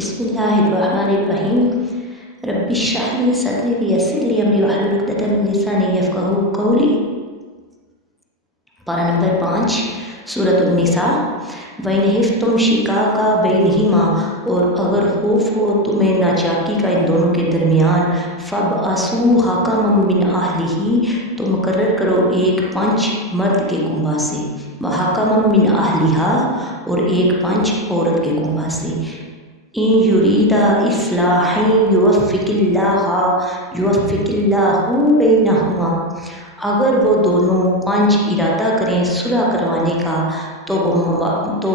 بسم اللہ الرحمن الرحیم رب اشرح لی صدری ویسر لی امری واحلل عقدۃ من لسانی یفقہوا قولی۔ پارہ نمبر 5 سورۃ النساء۔ وَإِنْ خِفْتُمْ شِقَاقَ بَيْنِهِمَا، اور اگر خوف ہو تمہیں ناچاکی کا ان دونوں کے درمیان، فَابْعَثُوا حَكَمًا مِّنْ أَهْلِهِ، تو مقرر کرو ایک پنچ مرد کے کنبہ سے، وَحَكَمًا مِّنْ أَهْلِهَا، اور ایک پنچ عورت کے کنبہ سے۔ ان یریدا اصلاحا یوفق اللہ بینہما، اگر وہ دونوں پنچ ارادہ کریں صلح کروانے کا تو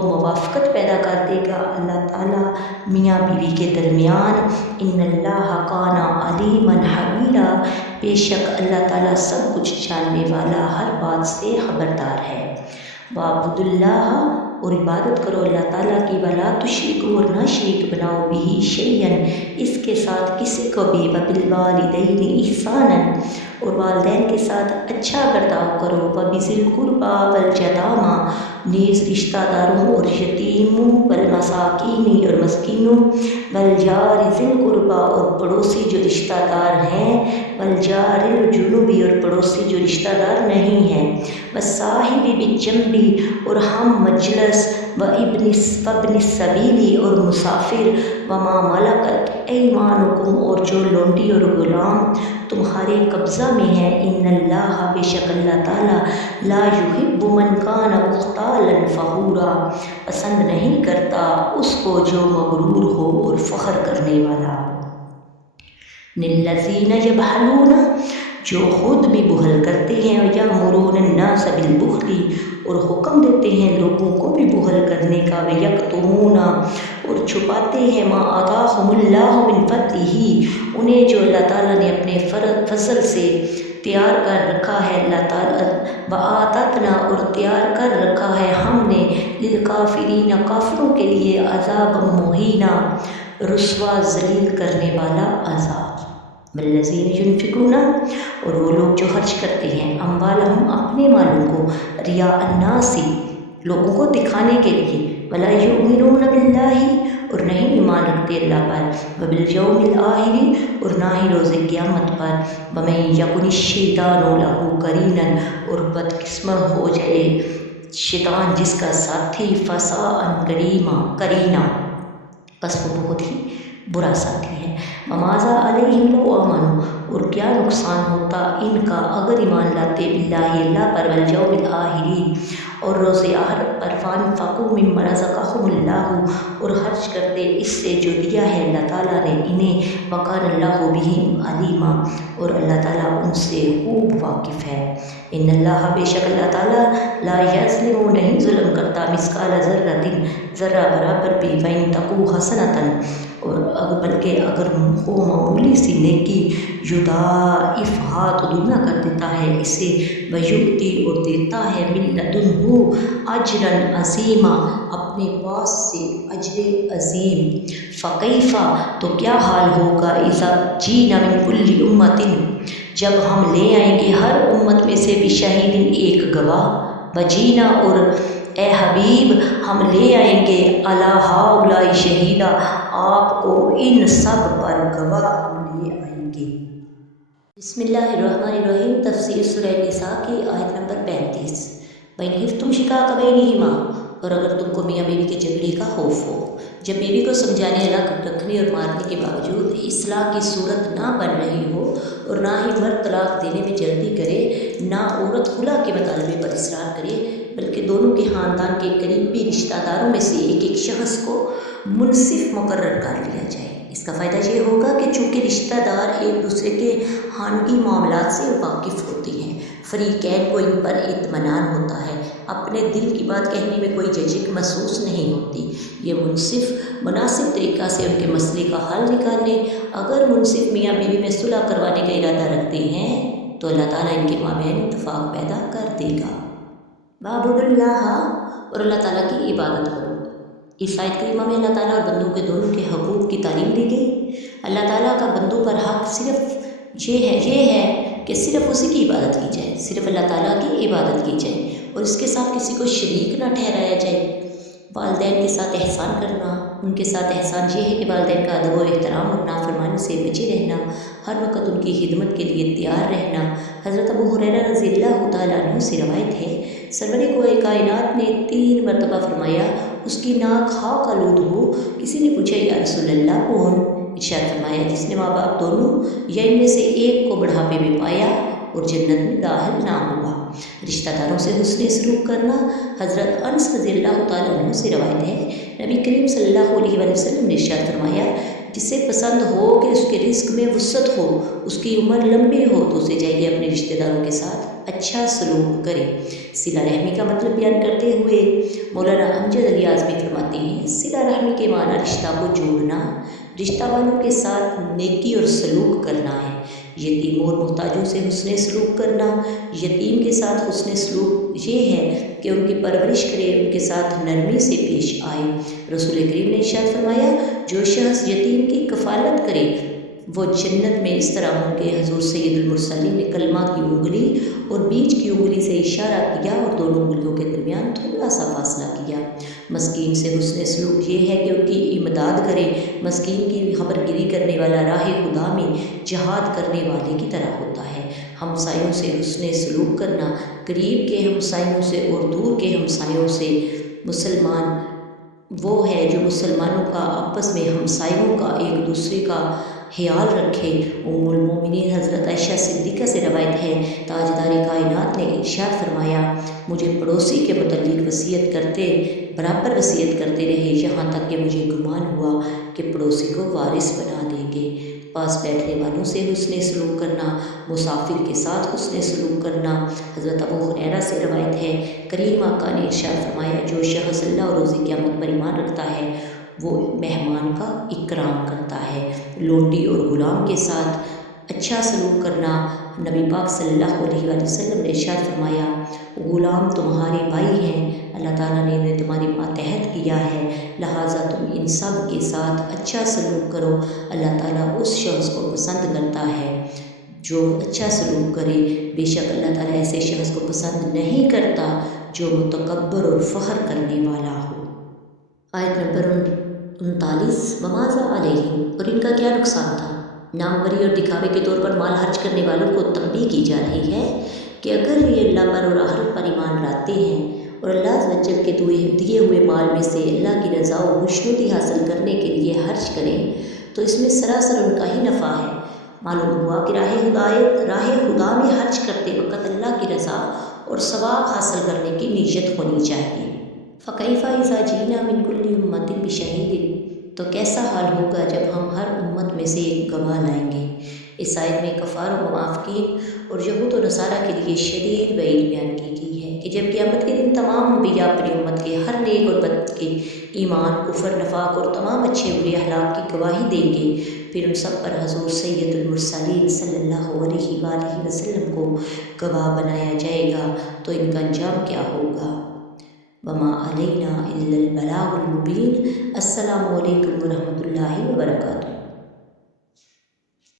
موافقت پیدا کر دے گا اللہ تعالیٰ میاں بیوی کے درمیان۔ ان اللہ کان علیما خبیرا، بے شک اللہ تعالیٰ سب کچھ جاننے والا، ہر بات سے خبردار ہے۔ وَاعْبُدُوا اللَّهَ، اور عبادت کرو اللہ تعالیٰ کی، وَلَا تُشْرِكُوا، اور نہ شریک بناؤ، بِهِ شَيْئًا، اس کے ساتھ کسی کو بھی، وَبِالْوَالِدَيْنِ إِحْسَانًا، اور والدین کے ساتھ اچھا برتاؤ کرو، وَبِذِي الْقُرْبَى وَالْيَتَامَى، نیز رشتہ داروں اور یتیموں، وَالْمَسَاکِینِ، اور مسکینوں، وَالْجَارِ ذِي الْقُرْبَى، اور پڑوسی جو رشتہ دار ہیں، وَالْجَارِ الْجُنُبِ، اور پڑوسی جو رشتہ دار نہیں ہیں، وَالصَّاحِبِ بِالْجَنبِ، اور ہم مجلس، وَابْنِ السَّبِیلِ، اور مسافر، وَمَا مَلَکَتْ أَیْمَانُکُمْ، اور جو لونڈی اور غلام تمہارے قبضہ میں ہے۔ ان اللہ، بے شک اللہ تعالیٰ، لا يحب من کان مختالا فخورا، پسند نہیں کرتا اس کو جو مغرور ہو اور فخر کرنے والا ہو۔ للذین یبخلون، جو خود بھی بخل کرتے ہیں، یأمرون الناس بالبخل، اور حکم دیتے ہیں لوگوں کو بھی بخل کرنے کا، ویکتمون، اور چھپاتے ہیں، ما آتاہم اللہ من فضلہ، انہیں جو اللہ تعالیٰ نے اپنے فضل سے تیار کر رکھا ہے، اللہ تعالیٰ وآتتنا، اور تیار کر رکھا ہے ہم نے، للکافرین، کافروں کے لیے، عذابا مہینا، رسوا ذلیل کرنے والا عذاب۔ والذین ینفقون، اور وہ لوگ جو خرچ کرتے ہیں، اموالہم، اپنے مالوں کو، ریا الناس، لوگوں کو دکھانے کے لیے، ولا یؤمنون باللہ، اور نہیں ایمان رکھتے اللہ پر، وبالیوم الآخر، اور نہ ہی روز قیامت پر، ومن یکن الشیطان لہ قرینا، اور بدقسمت ہو جائے شیطان جس کا ساتھی، فساء قرینا، بس وہ بہت ہی برا ساتھی ہے۔ وماذا علیہم لو آمنوا، اور کیا نقصان ہوتا ان کا اگر ایمان لاتے، باللہ، اللہ پر، والیوم الآخر، اور روز آخرت پر، فانفقوا مما رزقہم اللہ، اور خرچ کرتے اس سے جو دیا ہے اللہ تعالیٰ نے انہیں، وکان اللہ بہم علیما، اور اللہ تعالیٰ ان سے خوب واقف ہے۔ ان اللہ، بے شک اللہ تعالیٰ، لا یظلم، نہیں ظلم کرتا، مثقال ذرۃ، ذرہ برابر بھی، وإن تک حسنۃ، اور بلکہ اگر ہو معمولی سی نیکی، یضاعفھا، تو دگنا کر دیتا ہے اسے، ویؤتی، اور دیتا ہے، من لدنہ اجرا عظیما، اپنے پاس سے اجر عظیم۔ فکیف، تو کیا حال ہوگا، اذا جینا من کل امۃ، جب ہم لے آئیں گے ہر امت میں سے، بشہید، ایک گواہ، وجینا، اور اے حبیب ہم لے آئیں گے، علی ہؤلاء شہیدا، آپ کو ان سب پر گواہ ہم لے آئیں گے۔ بسم اللہ الرحمن الرحیم۔ تفسیر سورہ نساء کی آیت نمبر 35۔ وَإِنْ خِفْتُمْ شِقَاقَ بَيْنِهِمَا، اور اگر تم کو میاں بیوی کے جھگڑے کا خوف ہو، جب بیوی کو سمجھانے، رکھنے اور مارنے کے باوجود اصلاح کی صورت نہ بن رہی ہو، اور نہ ہی مرد طلاق دینے میں جلدی کرے، نہ عورت خلا کے مطالبے پر اصرار کرے، بلکہ دونوں کے خاندان کے قریبی رشتہ داروں میں سے ایک شخص کو منصف مقرر کر لیا جائے۔ اس کا فائدہ یہ ہوگا کہ چونکہ رشتہ دار ایک دوسرے کے خانگی معاملات سے واقف ہوتے ہیں، فریقین کو ان پر اطمینان ہوتا ہے، اپنے دل کی بات کہنے میں کوئی جھجک محسوس نہیں ہوتی، یہ مناسب طریقہ سے ان کے مسئلے کا حل نکالنے، اگر منصف میاں بیوی میں صلح کروانے کا ارادہ رکھتے ہیں تو اللہ تعالیٰ ان کے مابین اتفاق پیدا کر دے گا۔ وَاعْبُدُوا اللَّهَ، اور اللہ تعالیٰ کی عبادت کرو۔ اس آیت کریمہ میں اللہ تعالیٰ اور بندوں کے دونوں کے حقوق کی تعلیم دی گئی۔ اللہ تعالیٰ کا بندوں پر حق صرف یہ ہے کہ صرف اسی کی عبادت کی جائے، صرف اللہ تعالیٰ کی عبادت کی جائے، اور اس کے ساتھ کسی کو شریک نہ ٹھہرایا جائے۔ والدین کے ساتھ احسان کرنا، ان کے ساتھ احسان یہ ہے کہ والدین کا ادب و احترام اور نافرمانی سے بچے رہنا، ہر وقت ان کی خدمت کے لیے تیار رہنا۔ حضرت ابو ہریرہ رضی اللہ تعالیٰ عنہ سے روایت ہے، سرور کائنات نے 3 مرتبہ فرمایا، اس کی ناک خاک آلود ہو۔ کسی نے پوچھا، یا رسول اللہ کون؟ ارشاد فرمایا، جس نے ماں باپ دونوں یا ان میں سے ایک کو بڑھاپے میں پایا اور جنت میں داخل نہ ہوا۔ رشتہ داروں سے حسن سلوک کرنا، حضرت انس رضی اللہ تعالیٰ عنہ سے روایت ہے، نبی کریم صلی اللہ علیہ وآلہ وسلم نے ارشاد فرمایا، جسے پسند ہو کہ اس کے رزق میں وسعت ہو، اس کی عمر لمبی ہو، تو اسے چاہیے اپنے رشتہ داروں کے ساتھ اچھا سلوک کرے۔ صلہ رحمی کا مطلب بیان کرتے ہوئے مولانا امجد علی اعظمی فرماتے ہیں، صلہ رحمی کے معنی رشتہ کو جوڑنا، رشتہ والوں کے ساتھ نیکی اور سلوک کرنا ہے۔ یتیم اور محتاجوں سے حسن سلوک کرنا، یتیم کے ساتھ حسن سلوک یہ ہے کہ ان کی پرورش کرے، ان کے ساتھ نرمی سے پیش آئے۔ رسول کریم نے ارشاد فرمایا، جو شخص یتیم کی کفالت کرے وہ جنت میں اس طرح ہوں کہ حضور سید المرسلین نے کلمہ کی انگلی اور بیچ کی انگلی سے اشارہ کیا اور دونوں انگلیوں کے درمیان تھوڑا سا فاصلہ کیا۔ مسکین سے حسن سلوک یہ ہے کہ ان کی امداد کرے، مسکین کی خبر گیری کرنے والا راہ خدا میں جہاد کرنے والے کی طرح ہوتا ہے۔ ہمسایوں سے حسن سلوک کرنا، قریب کے ہمسایوں سے اور دور کے ہمسایوں سے۔ مسلمان وہ ہے جو مسلمانوں کا آپس میں ہمسایوں کا ایک دوسرے کا خیال رکھے۔ ام المومنین حضرت عائشہ صدیقہ سے روایت ہے، تاجدار کائنات نے ارشاد فرمایا، مجھے پڑوسی کے متعلق وصیت کرتے برابر وصیت کرتے رہے، یہاں تک کہ مجھے گمان ہوا کہ پڑوسی کو وارث بنا دیں گے۔ پاس بیٹھنے والوں سے حسن سلوک کرنا، مسافر کے ساتھ حسن سلوک کرنا۔ حضرت ابو ہریرہ سے روایت ہے، کریم آقا نے ارشاد فرمایا، جو شخص اللہ اور روز قیامت پر ایمان رکھتا ہے وہ مہمان کا اکرام کرتا ہے۔ لونڈی اور غلام کے ساتھ اچھا سلوک کرنا، نبی پاک صلی اللہ علیہ وآلہ وسلم نے ارشاد فرمایا، غلام تمہارے بھائی ہیں، اللہ تعالیٰ نے انہیں تمہاری ماتحت کیا ہے، لہٰذا تم ان سب کے ساتھ اچھا سلوک کرو۔ اللہ تعالیٰ اس شخص کو پسند کرتا ہے جو اچھا سلوک کرے، بے شک اللہ تعالیٰ ایسے شخص کو پسند نہیں کرتا جو متکبر اور فخر کرنے والا ہو۔ آیت نمبر 39، وماذا علیہم، اور ان کا کیا نقصان تھا؟ ناموری اور دکھاوے کے طور پر مال خرچ کرنے والوں کو تنبیہ کی جا رہی ہے کہ اگر یہ اللہ پر اور آخرت پر ایمان لاتے ہیں اور اللہ عز و جل کے دیے ہوئے مال میں سے اللہ کی رضا و خوشنودی حاصل کرنے کے لیے خرچ کریں تو اس میں سراسر ان کا ہی نفع ہے۔ معلوم ہوا کہ راہ خدا میں خرچ کرتے وقت اللہ کی رضا اور ثواب حاصل کرنے کی نیت ہونی چاہیے۔ فَكَيْفَ إِذَا جِئْنَا مِنْ كُلِّ أُمَّةٍ بِشَهِيدٍ، تو کیسا حال ہوگا جب ہم ہر امت میں سے ایک گواہ لائیں گے۔ اس آیت میں کفار و منافقین اور یہود و نصارہ کے لیے شدید وعید بیان کی گئی ہے کہ جب قیامت کے دن تمام انبیاء اپنی امت کے ہر نیک اور بد کے ایمان، کفر، نفاق اور تمام اچھے برے اخلاق کی گواہی دیں گے، پھر ان سب پر حضور سید المرسلین صلی اللہ علیہ وآلہ وسلم کو گواہ بنایا جائے گا، تو ان کا انجام کیا ہوگا؟ وما علینا الا البلاغ المبین۔ السلام علیکم ورحمۃ اللہ وبرکاتہ۔